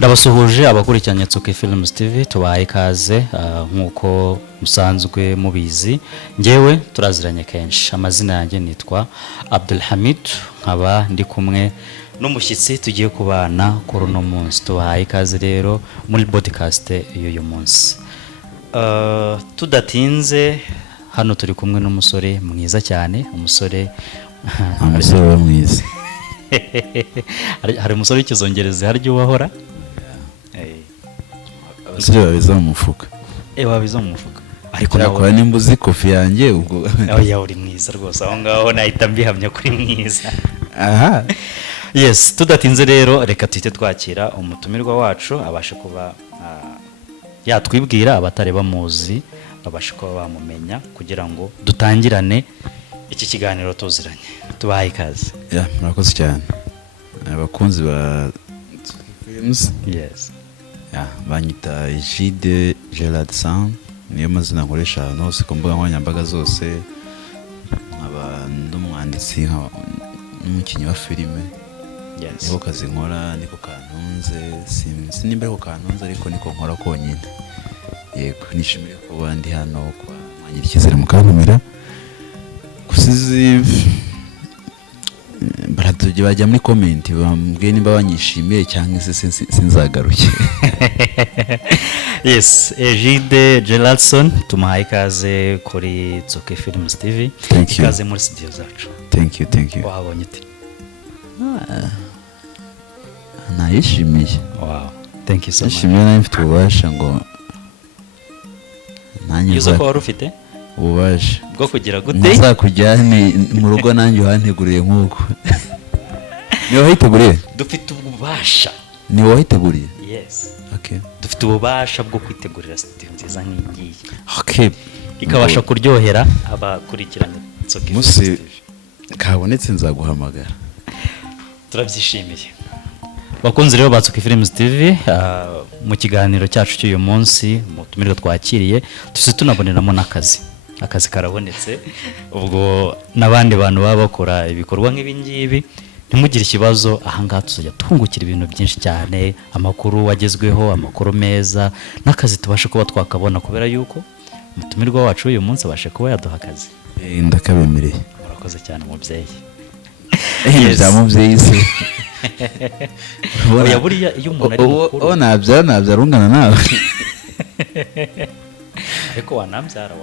Ndabasuhuje abakurikiranye Tsuki Films TV tubaye ikaze nkuko musanzwe mubizi ngewe turaziranye kenshi amazina yanjye nitwa Abdulhamid nkaba ndi kumwe n'umushyitsi tugiye kubana kuri uno munsi tubaye ikaze rero muri podcast y'uyu munsi tudatinze hano turi kumwe n'umusore mwiza cyane umusore mwiza hari umusore w'ikizongereza haryo wahora abasore babiza mu mufuka babiza mu mufuka ariko nakora nimbuzi kofi yanjye ubwo oya uri mwiza rwose aho ngaho nahita mbihamya kuri mwiza aha yes tudatinze rero reka tuhite twakira umutumirwa wacu abashe kuba yatwibwira abatari bamuzi babashe kuba bamumenya kugira ngo dutangirane iki kiganiro tuziranye tubaye ikaze murakoze cyane abakunzi ba Films yes banyita Egide Geladson niyo mazina nkoresha hose ku mbuga nkoranyambaga zose nkaba ndumwanditsi n'umukinnyi wa filime niko kazi nkora niko kantunze sinimba ariko kantunze ariko niko nkora konyine yego nishimiye kuba ndi hano kwa mwangira icyizere mukantumira kusizi baratuje bajya muri comment bambwiye nimba banyishimiye cyangwa se sinzagaruke yes Egide Geladson tumuhaye ikaze kuri Tsuki Films TV ikaze muri studio zacu thank you wabonye ute nayishimiye wow thank you so much nishimiye nawe mfite ububasha ngo nanjye uzo ko warufite ububasha bwo kugira gute nzakujyane mu rugo nanjye uhanteguriye nk'uko ni wahiteguriye dufite ububasha ni wahiteguriye yes okay dufite ububasha bwo kwitegurira studio nziza nk'ingiyi okay ikabasha kuryohera abakurikirana Tsuki musi kabonetse nzaguhamagara turabyishimiye bakunze rero ba Tsuki Films TV mu kiganiro cyacu cy'uyu munsi mutumirwa twakiriye tuse tunaboneramo n'akazi karabonetse ubwo nabandi bantu baba bakora ibikorwa nk'ibi ngibi ntimugire ikibazo ahangaha tuzajya tungukira ibintu byinshi cyane amakuru wagezweho amakuru meza n'akazi tubashe kuba twakabona kubera yuko umutumirwa wacu uyu munsi abashe kuba yaduha akazi ndakabemereye murakoze cyane umubyeyi bya mubyeyi se oya buriya iyo umuntu ari mukuru nabyara ungana nawe ariko wanabyara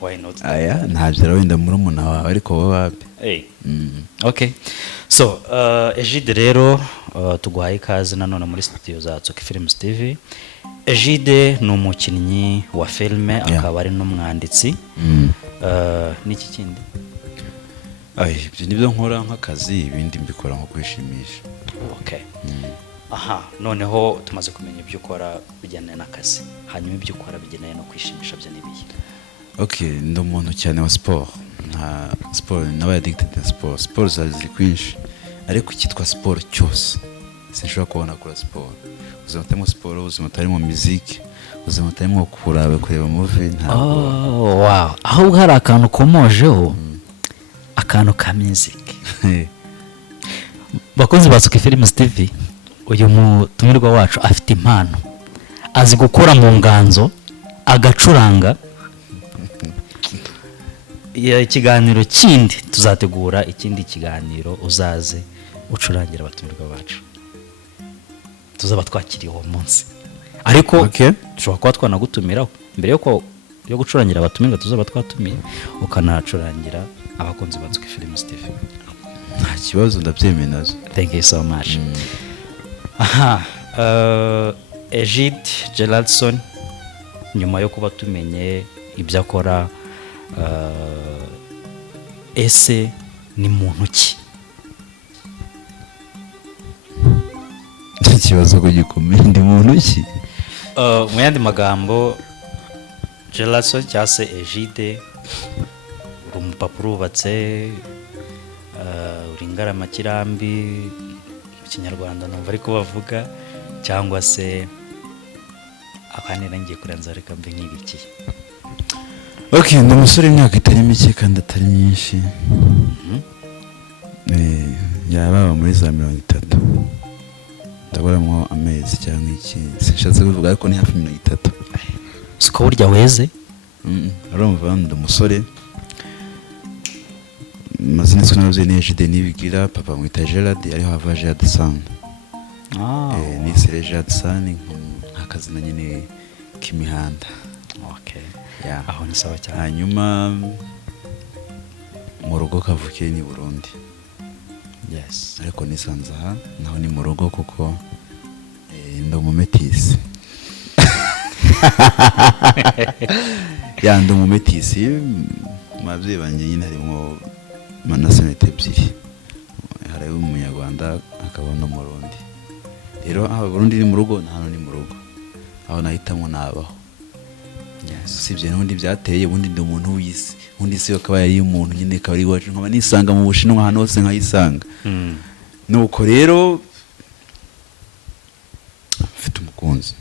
why not aya ntabyara wenda murumuna wawe ariko wowe wapi okay so Egide rero tuguhaye ikaze nanone muri studio za Tsuki Films TV Egide ni umukinnyi wa filime akaba ari n'umwanditsi n'iki kindi ibyo nibyo nkora nk'akazi ibindi mbikora nko kwishimisha okay aha noneho tumaze kumenya ibyo ukora bijyanye n'akazi hanyuma ibyo ukora bijyanye no kwishimisha byo nibiye okay ndi umuntu cyane wa sport nta sport nabaye addicted na sport zazi kwinshi ariko cyitwa sport cyose sinshobora kubona kuri sport uzima tarimo sport uzima tarimo music uzima tarimo kureba movie ntabwo wow aho hari akantu komojeho akantu ka music bakunzi ba Tsuki Films TV uyu mutumirwa wacu afite impano azi gukora mu nganzo agacuranga ikiganiro kindi tuzategura ikindi kiganiro uzaze ucurangira abatumirwa bacu tuzaba twakiriye uwo munsi ariko dushobora kuba twanagutumiraho mbere yo gucurangira abatumirwa tuzaba twatumiye ukanacurangira abakunzi ba Tsuki Films TV nta kibazo ndabyemeye nazo thank you so much Egide Geladson nyuma yo kuba tumenye ibyo akora ese ni muntu ki ikibazo ko gikomeye ndi muntu ki mu yandi magambo Geladson cyangwa se Egide uri umupapa urubatse uri ingaramakirambi mu kinyarwanda numva ariko bavuga cyangwa se abandi nangiye kurenza reka mbe nk'ibikiye okay ndi umusore w'imyaka itari mike kandi atari myinshi yababa muri za 30 ndabaramo amezi cyangwa iki sinshatse kuvuga ariko ni hafi 30. siko burya weze urumva ndi umusore mazina siko n'ababyeyi ni Egide Nibigira papa mwita Gerard ariho hava Jadson ni Sere Jadson nk'akazina nyine k'imihanda. Okay, yeah. aho ni sawa cyane. Hanyuma mu rugo kavukiye ni Burundi. Yes, ariko nisanze aha naho ni mu rugo kuko ndi umumetisi. Ndi umumetisi mabyeyi banjye nyine harimo nationality ebyiri, hari umunyarwanda akaba n'umurundi. Rero aho Burundi ni mu rugo hano ni mu rugo aho nahitamo nabaho. Sibye n'undi byateye ubundi ndi umuntu w'isi undi se akaba yari umuntu nyine akaba ari wacu nkaba nisanga mu Bushinwa hano hose nkayisanga. Nuko rero mfite umukunzi.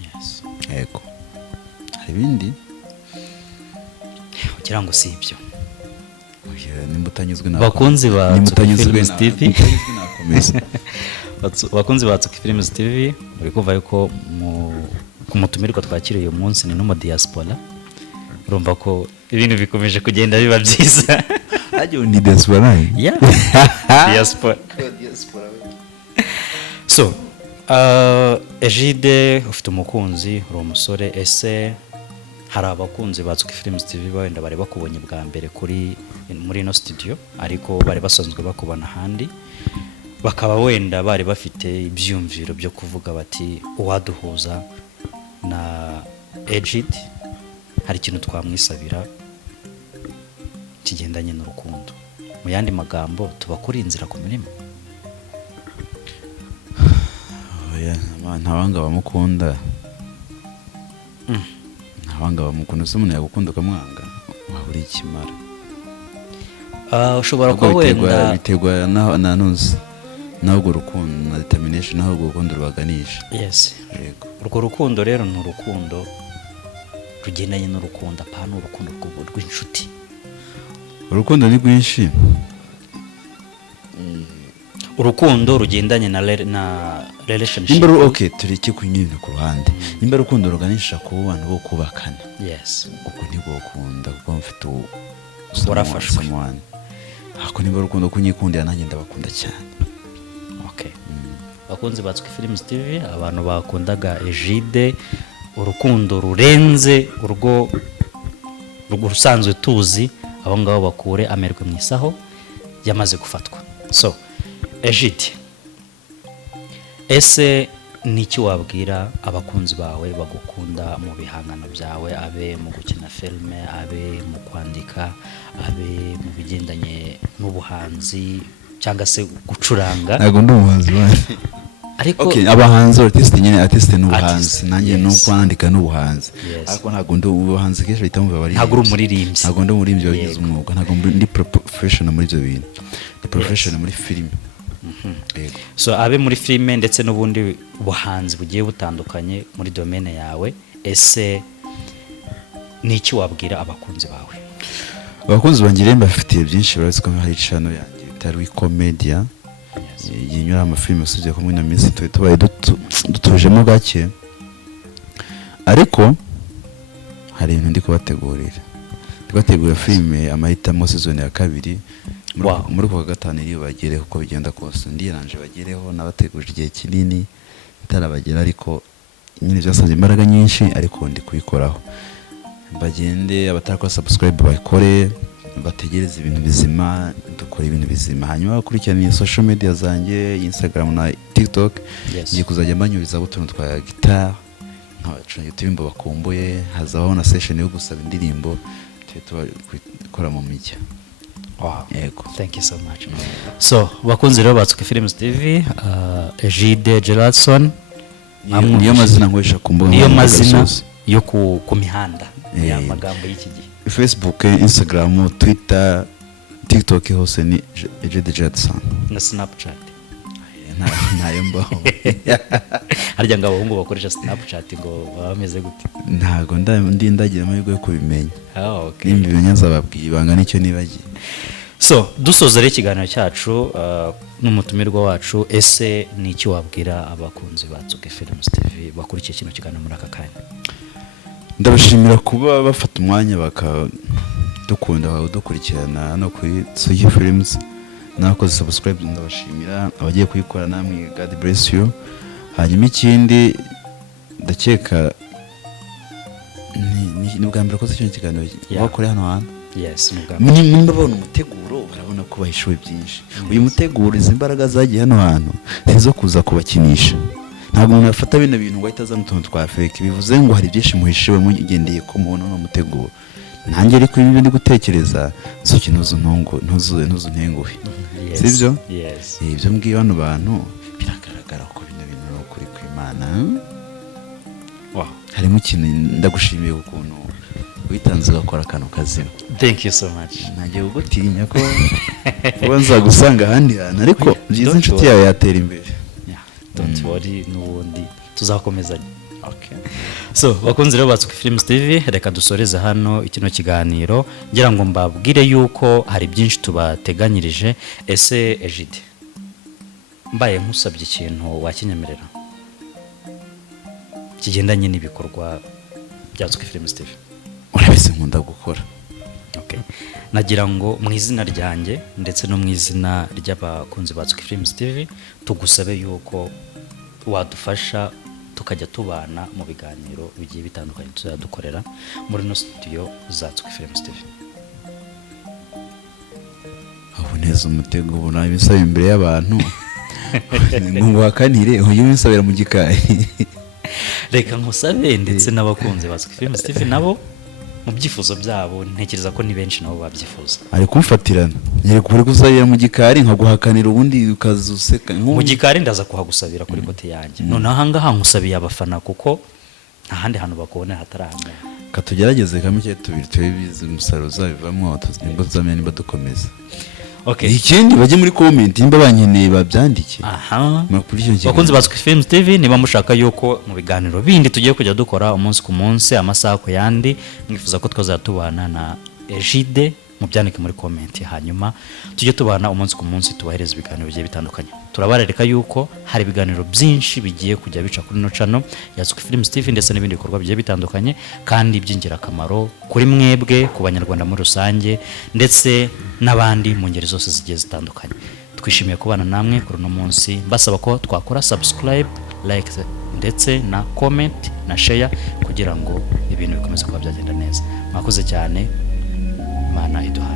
Yes, yego hari ibindi ugira ngo si ibyo nimutanyuzwe na bakunzi ba Films TV nakomeza. Bakunzi ba Films TV uri kumva yuko ku mutumirwa twakiriye uyu munsi ni no diaspora. Urumva ko ibintu bikomeje kugenda biba byiza. Ajyo ni diaspora. Yeah. Diaspora. So, Egide ufite umukunzi uri umusore, ese hari abakunzi ba Films TV wenda bari bakubonye bwa mbere muri no studio ariko bari basanzwe bakubona handi bakaba wenda bari bafite ibyumviro byo kuvuga bati uwaduhuza na Egide hari ikintu twamwisabira kigendanye n'urukundo, mu yandi magambo tubakuri inzira ku mirimo? Ntabanga bamukunda ntabanga bamukunda se umuntu yagukunda ukamwanga waburi ikimara. Ushobora kuba wenda biterwa na nuzi ntabwo urukundo na determination ntabwo urukundo rubaganisha. Yes, yego urwo rukundo rero ni urukundo rugendanye n'urukundo apana urukundo rw'inshuti. Urukundo ni rwinshi. Urukundo rugendanye na relationship. Nimba okay tureke kunyina ku ruhande. Nimba urukundo ruganisha ku bantu bo kubakana. Yes, uko nibwo ukunda kuko mfite warafashwe. Ako nimba urukundo kunyikundira nanjye ndabakunda cyane. Okay. Bakunzi ba Films TV abantu bakundaga Egide urukundo rurenze urwo rusanzwe tuzi abo ngabo bakure amerwe mu isaho yamaze gufatwa. So Egide, ese niki wabwira abakunzi bawe bagukunda mu bihangano byawe, abe mu gukina filme, abe mu kwandika, abe mu bigendanye n'ubuhanzi cyangwa se gucuranga? Ntago ndi umuhanzi bane. Ariko okay, abahanzi artiste nyine artiste n'ubuhanzi nanjye no kwandika n'ubuhanzi. Ariko ntago ndi ubuhanzi kesho bitamva bari. Ntago uri umuririmbyi. Ntago ndi umuririmbyi wagize umwuga. Ntago ndi professional muri byo bintu. Ndi professional muri film. Yego. So abe muri filme ndetse n'ubundi buhanzi bugiye butandukanye muri domaine yawe, ese niki wabwira abakunzi bawe? Abakunzi bangire mbafitiye byinshi barazi ko hari channel yanjye bitari Comedia. Yinyura amafilme usibye ko mwina minsi tubaye dutujemo gake. Ariko hari ibintu ndi kubategurira. Twategura filme amahitamo season ya 2. Muri kwa gatanu iri bagereho uko bigenda kose ndiranje bagereho nabateguje igihe kinini itarabagera ariko nyine byasanze imbaraga nyinshi ariko ndi kubikoraho. Bagende abatakora subscribe bakore bategereza ibintu bizima dukora ibintu bizima hanyuma bakurikirana social media zanjye Instagram na TikTok. Ngiye kuzajya mbanyuriza utuntu twa guitar nk'abacunye tubimbo bakumbuye hazabaho na session yo gusaba indirimbo tukora mu mijya. Wow. Yego. Thank you so much. So bakunzi rero batsuka Films TV Egide Jadson niyo mazina nkoresha ku mbuga niyo mazina yo ku mihanda ya magambo y'iki gihe. Facebook, Instagram, Twitter, TikTok hose ni Egide Jadson na Snapchat. Ntayo mbaho. Harya ngo abahungu bakoresha Snapchat ngo bameze gute? Ntago ndagira amahirwe yo kubimenya. Okay. Nimba ibinyaza babwiye banga nicyo nibagiye. So dusoza rero ikiganiro cyacu n'umutumirwa wacu, ese ni iki wabwira abakunzi ba Tsugi Films TV bakurikiye kino kiganiro muri aka kanya? Ndabashimira kuba bafata umwanya bakadukunda badukurikirana no kuri Tsugi Films, nakoze subscribe, ndabashimira abagiye kuyikora namwe, God bless you. Hanyuma ikindi ndakeka ni bwa mbere koze kino kiganiro bakore hano hantu. Yes, nimba babona umuteguro barabona ko bahishuwe byinshi. Uyu muteguro, izi mbaraga zagiye hano hantu sizo kuza kubakinisha. Ntabwo umuntu afata bino bintu ngo ahita azana utuntu twa fake, bivuze ngo hari byinshi muhishiwe mugendeye ko mubona no muteguro. Nanjye ariko ibi ndi gutekereza soki ntuzuntenguhe, sibyo? Yes. Ibyo mbwiye bano bantu biragaragara ko bino bintu ari ukuri kw'Imana. Wow, harimo ikintu ndagushimiye ukuntu witanze ugakora akantu kazima. Thank you so much. Nagiye kugutinya ko kuba nzagusanga ahandi hantu, ariko byiza inshuti yawe yatera imbere. Don't worry, n'ubundi tuzakomezanya. Okay. So bakunze rero ba Tsugi Films TV, reka dusoreze hano ikino kiganiro ngira ngo mbabwire yuko hari byinshi tubateganyirije. Ese Egide, mbaye nkusabye ikintu wakinyemerera kigendanye n'ibikorwa bya Tsugi Films TV? Urabizi nkunda gukora. Okay. Nagira ngo mu izina ryanjye ndetse no mu izina ry'abakunzi ba Tsugi Films TV tugusabe yuko wadufasha tukajya tubana mu biganiro bigiye bitandukanye tuzadukorera muri no studio za Tsugi Films TV. Aboneza umutego ubona ibisaba imbere y'abantu ngo wakanire uyu winsabira mu gikari. Reka nkusabe ndetse n'abakunzi ba Tsugi Films TV nabo mu byifuzo byabo, ntekereza ko ni benshi nabo babyifuza. Ari kumfatirana nyere kuri kuzayira mu gikari nkaguhakanira ubundi ukazuseka mu gikari, ndaza kuhagusabira kuri kote yanjye. None ahangaha nkusabiye abafana kuko nta handi hantu bakubona hatarahanga. Katugerageze kamwe cyo tubiri tubizi umusaruro uzabivamo, nimba tuzamenya nimba dukomeza. Okay. Ikindi bajye muri comment nimba bankeneye babyandike. Aha. Bakunze ba Tsugi Films TV, niba mushaka yuko mu biganiro bindi tugiye kujya dukora umunsi ku munsi, amasaha ku yandi, mwifuza ko twazatubana na Egide, mubyandike muri comment, hanyuma tujye tubana umunsi ku munsi tubahereza ibiganiro bigiye bitandukanye. Turabarereka yuko hari ibiganiro byinshi bigiye kujya bica kuri no channel ya Tsugi Films TV ndetse n'ibindi bikorwa bigiye bitandukanye kandi by'ingirakamaro kuri mwebwe, ku banyarwanda muri rusange ndetse n'abandi mu ngeri zose zigiye zitandukanye. Twishimiye kubana namwe kuri no munsi, basaba ko twakora subscribe, like ndetse na comment na share kugira ngo ibintu bikomeze kuba byagenda neza. Mwakoze cyane, Imana iduha